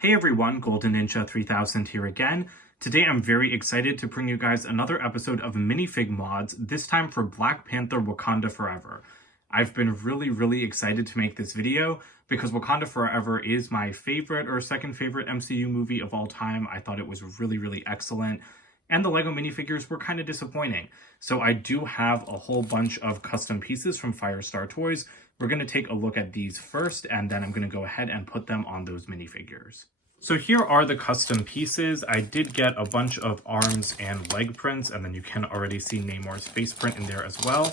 Hey everyone, Golden Ninja 3000 here again. Today I'm very excited to bring you guys another episode of Minifig mods, this time for Black Panther Wakanda Forever. I've been really excited to make this video because Wakanda Forever is my favorite or second favorite MCU movie of all time. I thought it was really excellent. And the LEGO minifigures were kind of disappointing. So I do have a whole bunch of custom pieces from Firestar Toys. We're going to take a look at these first, and then I'm going to go ahead and put them on those minifigures. So here are the custom pieces. I did get a bunch of arms and leg prints, and then you can already see Namor's face print in there as well.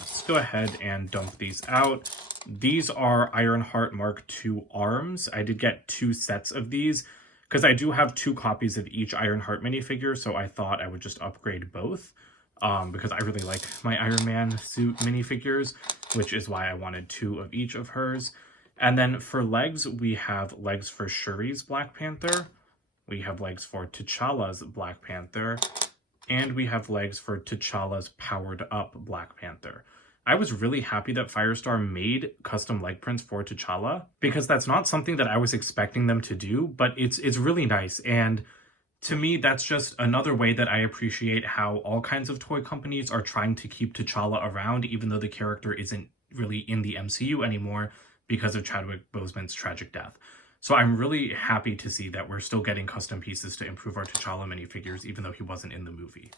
Let's go ahead and dump these out. These are Ironheart MK arms. I did get 2 sets of these because I do have 2 copies of each Ironheart minifigure, so I thought I would just upgrade both because I really like my Iron Man suit minifigures, which is why I wanted 2 of each of hers. And then for legs, we have legs for Shuri's Black Panther, we have legs for T'Challa's Black Panther, and we have legs for T'Challa's powered up Black Panther. I was really happy that Firestar made custom leg prints for T'Challa because that's not something that I was expecting them to do, but it's really nice. And to me, that's just another way that I appreciate how all kinds of toy companies are trying to keep T'Challa around, even though the character isn't really in the MCU anymore because of Chadwick Boseman's tragic death. So I'm really happy to see that we're still getting custom pieces to improve our T'Challa minifigures, even though he wasn't in the movie.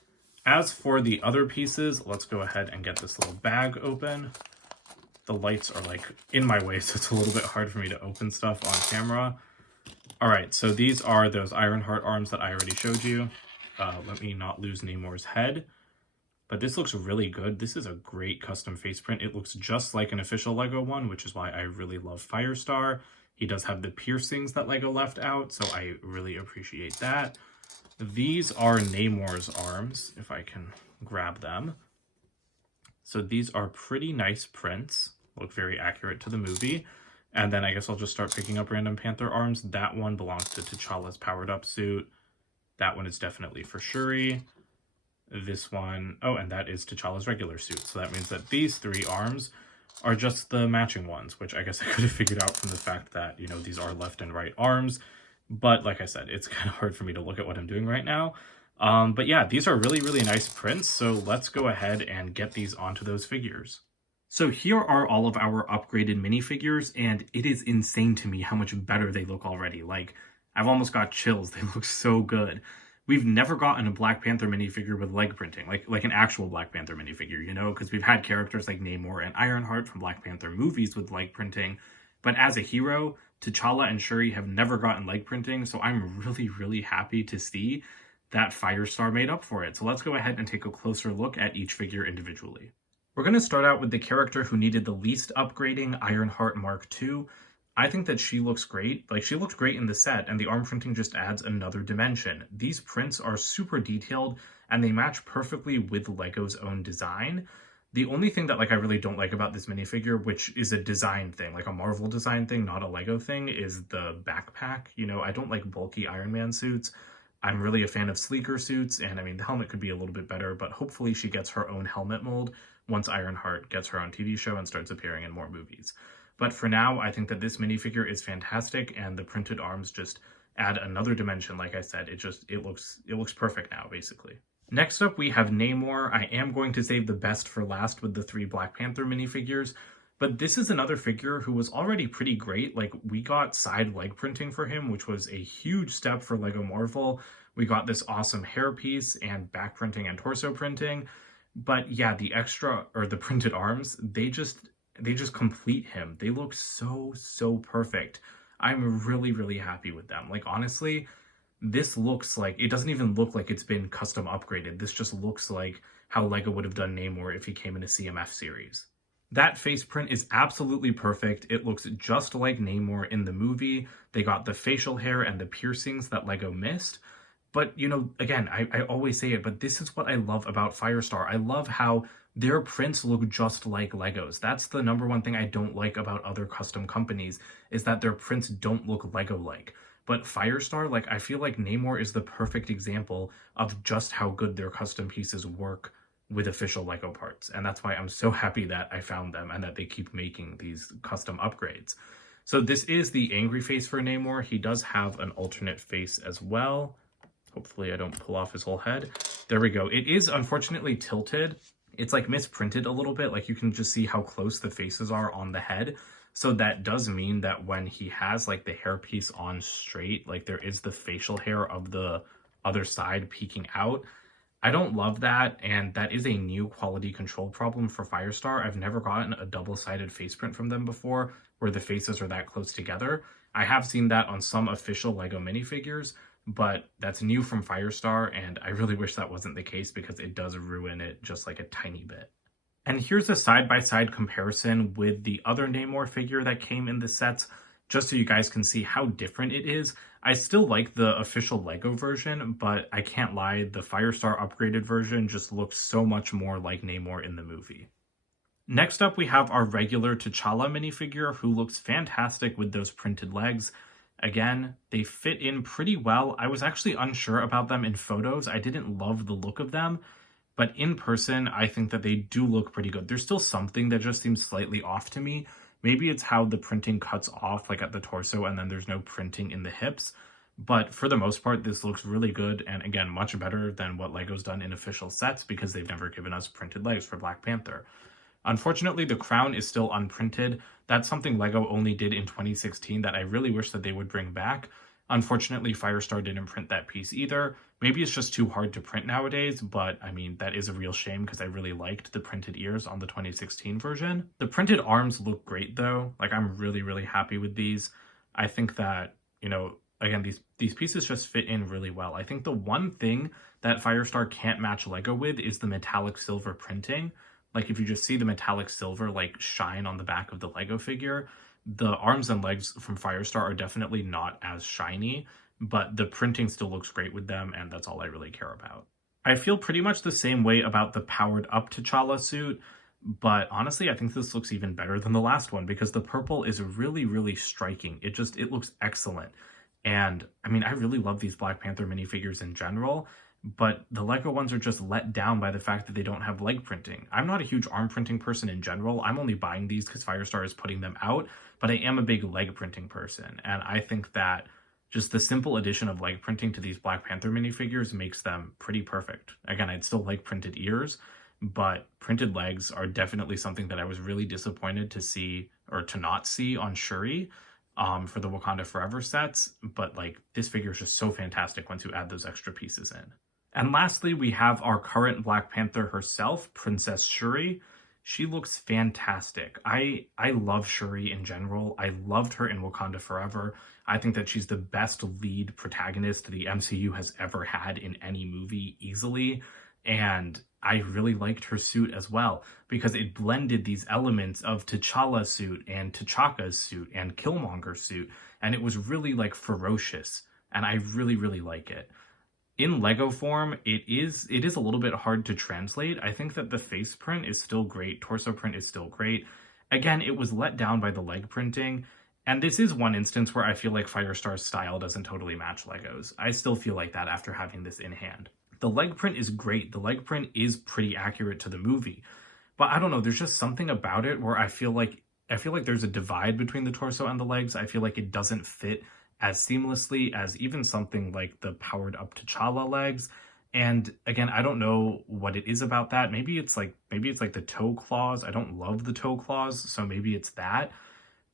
As for the other pieces, let's go ahead and get this little bag open. The lights are like in my way, so it's a little bit hard for me to open stuff on camera. All right, so these are those Ironheart arms that I already showed you. Let me not lose Namor's head. But this looks really good. This is a great custom face print. It looks just like an official LEGO one, which is why I really love Firestar. He does have the piercings that LEGO left out, so I really appreciate that. These are Namor's arms, if I can grab them. So these are pretty nice prints, look very accurate to the movie. And then I guess I'll just start picking up random Panther arms. That one belongs to T'Challa's powered up suit. That one is definitely for Shuri. This one, oh, and that is T'Challa's regular suit. So that means that these 3 arms are just the matching ones, which I guess I could have figured out from the fact that, you know, these are left and right arms. But like I said, it's kind of hard for me to look at what I'm doing right now. But yeah, these are really nice prints. So let's go ahead and get these onto those figures. So here are all of our upgraded minifigures, and it is insane to me how much better they look already. Like, I've almost got chills. They look so good. We've never gotten a Black Panther minifigure with leg printing, like an actual Black Panther minifigure, you know, because we've had characters like Namor and Ironheart from Black Panther movies with leg printing. But as a hero, T'Challa and Shuri have never gotten leg printing, so I'm really happy to see that Firestar made up for it. So let's go ahead and take a closer look at each figure individually. We're going to start out with the character who needed the least upgrading, Ironheart MK. I think that she looks great. Like, she looked great in the set, and the arm printing just adds another dimension. These prints are super detailed, and they match perfectly with LEGO's own design. The only thing that, like, I really don't like about this minifigure, which is a design thing, like a Marvel design thing, not a LEGO thing, is the backpack. You know, I don't like bulky Iron Man suits. I'm really a fan of sleeker suits, and I mean, the helmet could be a little bit better, but hopefully she gets her own helmet mold once Ironheart gets her own TV show and starts appearing in more movies. But for now, I think that this minifigure is fantastic, and the printed arms just add another dimension. Like I said, it looks perfect now, basically. Next up, we have Namor. I am going to save the best for last with the 3 Black Panther minifigures, but this is another figure who was already pretty great. Like, we got side leg printing for him, which was a huge step for LEGO Marvel. We got this awesome hairpiece and back printing and torso printing. But yeah, the extra, or the printed arms, they just complete him. They look so perfect. I'm really happy with them. Like, honestly, this looks like, it doesn't even look like it's been custom upgraded. This just looks like how LEGO would have done Namor if he came in a CMF series. That face print is absolutely perfect. It looks just like Namor in the movie. They got the facial hair and the piercings that LEGO missed. But, you know, again, I always say it, but this is what I love about Firestar. I love how their prints look just like LEGO's. That's the #1 thing I don't like about other custom companies, is that their prints don't look LEGO-like. But Firestar, like, I feel like Namor is the perfect example of just how good their custom pieces work with official LEGO parts. And that's why I'm so happy that I found them and that they keep making these custom upgrades. So this is the angry face for Namor. He does have an alternate face as well. Hopefully I don't pull off his whole head. There we go. It is unfortunately tilted. It's like misprinted a little bit. Like you can just see how close the faces are on the head. So that does mean that when he has like the hairpiece on straight, like there is the facial hair of the other side peeking out. I don't love that, and that is a new quality control problem for Firestar. I've never gotten a double-sided face print from them before where the faces are that close together. I have seen that on some official LEGO minifigures, but that's new from Firestar, and I really wish that wasn't the case because it does ruin it just like a tiny bit. And here's a side-by-side comparison with the other Namor figure that came in the sets, just so you guys can see how different it is. I still like the official LEGO version, but I can't lie, the Firestar upgraded version just looks so much more like Namor in the movie. Next up, we have our regular T'Challa minifigure, who looks fantastic with those printed legs. Again, they fit in pretty well. I was actually unsure about them in photos. I didn't love the look of them, but in person, I think that they do look pretty good. There's still something that just seems slightly off to me. Maybe it's how the printing cuts off like at the torso and then there's no printing in the hips. But for the most part, this looks really good. And again, much better than what LEGO's done in official sets because they've never given us printed legs for Black Panther. Unfortunately, the crown is still unprinted. That's something LEGO only did in 2016 that I really wish that they would bring back. Unfortunately, Firestar didn't print that piece either. Maybe it's just too hard to print nowadays, but I mean, that is a real shame because I really liked the printed ears on the 2016 version. The printed arms look great though. Like I'm really, really happy with these. I think that, you know, again, these pieces just fit in really well. I think the one thing that Firestar can't match LEGO with is the metallic silver printing. Like if you just see the metallic silver like shine on the back of the LEGO figure, the arms and legs from Firestar are definitely not as shiny, but the printing still looks great with them, and that's all I really care about. I feel pretty much the same way about the powered up T'Challa suit, but honestly, I think this looks even better than the last one because the purple is really, really striking. It looks excellent. And I mean, I really love these Black Panther minifigures in general, but the LEGO ones are just let down by the fact that they don't have leg printing. I'm not a huge arm printing person in general. I'm only buying these because Firestar is putting them out, but I am a big leg printing person. And I think that just the simple addition of leg printing to these Black Panther minifigures makes them pretty perfect. Again, I'd still like printed ears, but printed legs are definitely something that I was really disappointed to see or to not see on Shuri for the Wakanda Forever sets. But like this figure is just so fantastic once you add those extra pieces in. And lastly, we have our current Black Panther herself, Princess Shuri. She looks fantastic. I love Shuri in general. I loved her in Wakanda Forever. I think that she's the best lead protagonist the MCU has ever had in any movie easily. And I really liked her suit as well because it blended these elements of T'Challa's suit and T'Chaka's suit and Killmonger's suit. And it was really like ferocious. And I really, really like it. In LEGO form, it is a little bit hard to translate. I think that the face print is still great. Torso print is still great. Again, it was let down by the leg printing. And this is one instance where I feel like Firestar's style doesn't totally match LEGO's. I still feel like that after having this in hand. The leg print is great. The leg print is pretty accurate to the movie. But I don't know, there's just something about it where I feel like there's a divide between the torso and the legs. I feel like it doesn't fit as seamlessly as even something like the powered up T'Challa legs. And again, I don't know what it is about that. Maybe it's like the toe claws. I don't love the toe claws, so maybe it's that.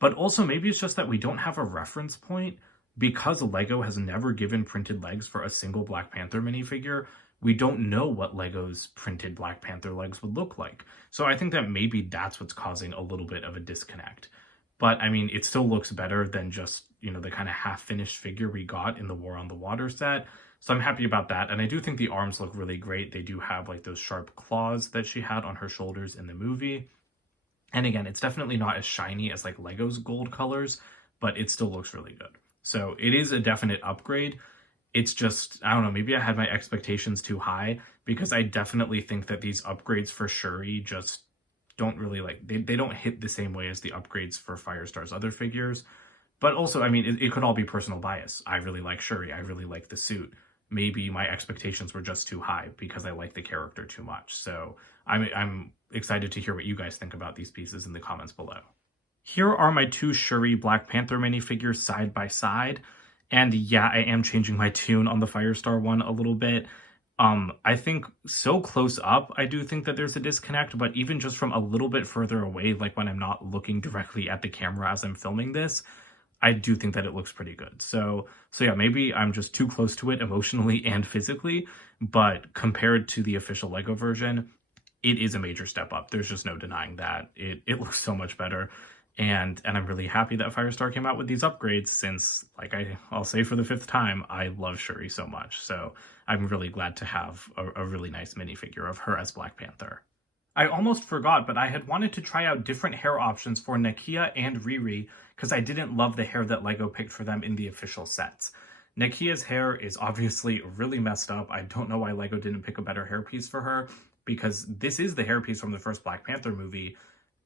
But also maybe it's just that we don't have a reference point because LEGO has never given printed legs for a single Black Panther minifigure. We don't know what LEGO's printed Black Panther legs would look like. So I think that maybe that's what's causing a little bit of a disconnect. But I mean, it still looks better than just, you know, the kind of half-finished figure we got in the War on the Water set. So I'm happy about that. And I do think the arms look really great. They do have like those sharp claws that she had on her shoulders in the movie. And again, it's definitely not as shiny as like LEGO's gold colors, but it still looks really good. So it is a definite upgrade. It's just, I don't know, maybe I had my expectations too high because I definitely think that these upgrades for Shuri just don't really they don't hit the same way as the upgrades for Firestar's other figures. But also, I mean, it could all be personal bias. I really like Shuri. I really like the suit. Maybe my expectations were just too high because I like the character too much. So I'm excited to hear what you guys think about these pieces in the comments below. Here are my two Shuri Black Panther minifigures side by side. And yeah, I am changing my tune on the Firestar one a little bit. I think so close up, I do think that there's a disconnect, but even just from a little bit further away, like when I'm not looking directly at the camera as I'm filming this, I do think that it looks pretty good. So yeah, maybe I'm just too close to it emotionally and physically, but compared to the official LEGO version, it is a major step up. There's just no denying that. It looks so much better. And I'm really happy that Firestar came out with these upgrades since, like I'll say for the 5th time, I love Shuri so much. So I'm really glad to have a really nice minifigure of her as Black Panther. I almost forgot, but I had wanted to try out different hair options for Nakia and Riri because I didn't love the hair that LEGO picked for them in the official sets. Nakia's hair is obviously really messed up. I don't know why LEGO didn't pick a better hairpiece for her, because this is the hairpiece from the first Black Panther movie.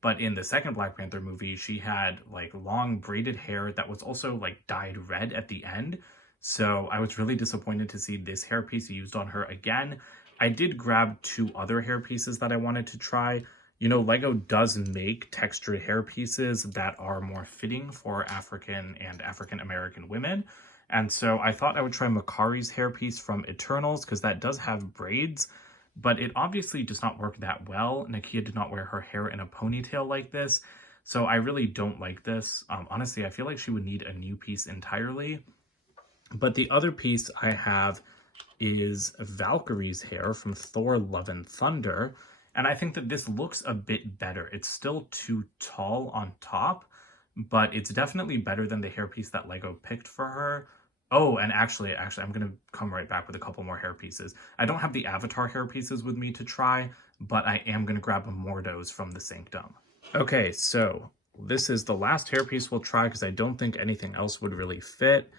But in the second Black Panther movie, she had like long braided hair that was also like dyed red at the end. So I was really disappointed to see this hairpiece used on her again. I did grab 2 other hair pieces that I wanted to try. You know, LEGO does make textured hair pieces that are more fitting for African and African American women. And so I thought I would try Makari's hairpiece from Eternals because that does have braids, but it obviously does not work that well. Nakia did not wear her hair in a ponytail like this, so I really don't like this. Honestly, I feel like she would need a new piece entirely. But the other piece I have is Valkyrie's hair from Thor Love and Thunder, and I think that this looks a bit better. It's still too tall on top, but it's definitely better than the hairpiece that LEGO picked for her. Oh, and actually, I'm going to come right back with a couple more hair pieces. I don't have the Avatar hair pieces with me to try, but I am going to grab a Mordo's from the Sanctum. Okay, so this is the last hairpiece we'll try because I don't think anything else would really fit.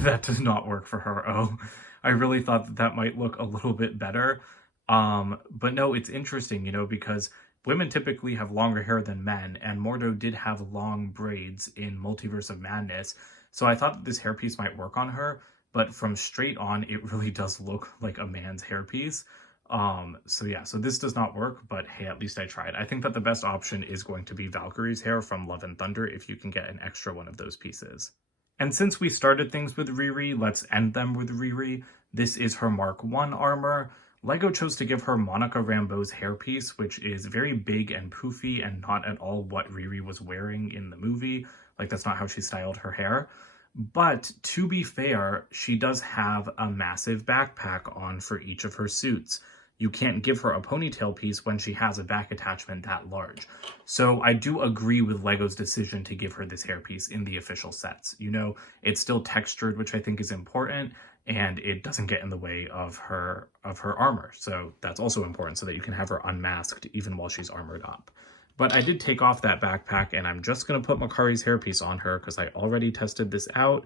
That does not work for her. Oh, I really thought that that might look a little bit better. But no, it's interesting, you know, because women typically have longer hair than men, and Mordo did have long braids in Multiverse of Madness. So I thought that this hairpiece might work on her, but from straight on, it really does look like a man's hairpiece. So yeah, so this does not work, but hey, at least I tried. I think that the best option is going to be Valkyrie's hair from Love and Thunder if you can get an extra one of those pieces. And since we started things with Riri, let's end them with Riri. This is her Mark I armor. LEGO chose to give her Monica Rambeau's hairpiece, which is very big and poofy and not at all what Riri was wearing in the movie. Like, that's not how she styled her hair. But to be fair, she does have a massive backpack on for each of her suits. You can't give her a ponytail piece when she has a back attachment that large. So I do agree with LEGO's decision to give her this hairpiece in the official sets. You know, it's still textured, which I think is important, and it doesn't get in the way of her armor. So that's also important so that you can have her unmasked even while she's armored up. But I did take off that backpack, and I'm just going to put Makari's hairpiece on her because I already tested this out,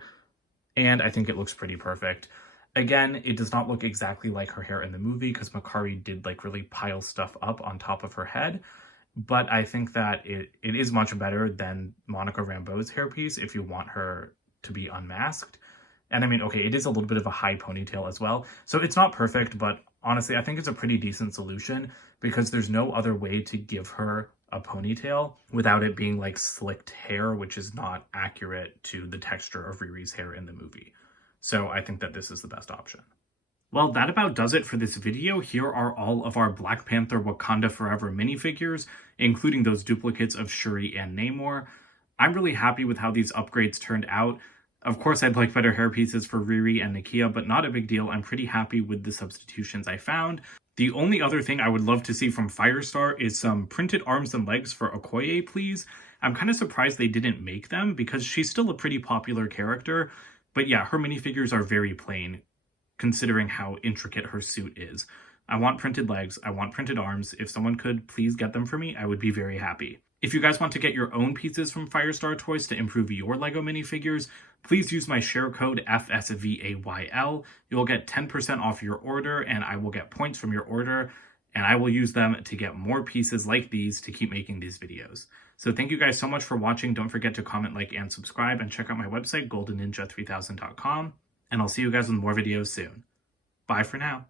and I think it looks pretty perfect. Again, it does not look exactly like her hair in the movie because Makari did like really pile stuff up on top of her head, but I think that it is much better than Monica Rambeau's hairpiece if you want her to be unmasked. And I mean, okay, it is a little bit of a high ponytail as well, so it's not perfect, but honestly, I think it's a pretty decent solution because there's no other way to give her a ponytail without it being like slicked hair, which is not accurate to the texture of Riri's hair in the movie. So I think that this is the best option. Well, that about does it for this video. Here are all of our Black Panther Wakanda Forever minifigures, including those duplicates of Shuri and Namor. I'm really happy with how these upgrades turned out. Of course, I'd like better hair pieces for Riri and Nakia, but not a big deal. I'm pretty happy with the substitutions I found. The only other thing I would love to see from Firestar is some printed arms and legs for Okoye, please. I'm kind of surprised they didn't make them because she's still a pretty popular character. But yeah, her minifigures are very plain, considering how intricate her suit is. I want printed legs, I want printed arms. If someone could please get them for me, I would be very happy. If you guys want to get your own pieces from Firestar Toys to improve your LEGO minifigures, please use my share code FSVAYL. You'll get 10% off your order, and I will get points from your order, and I will use them to get more pieces like these to keep making these videos. So thank you guys so much for watching. Don't forget to comment, like, and subscribe, and check out my website, goldenninja3000.com, and I'll see you guys with more videos soon. Bye for now.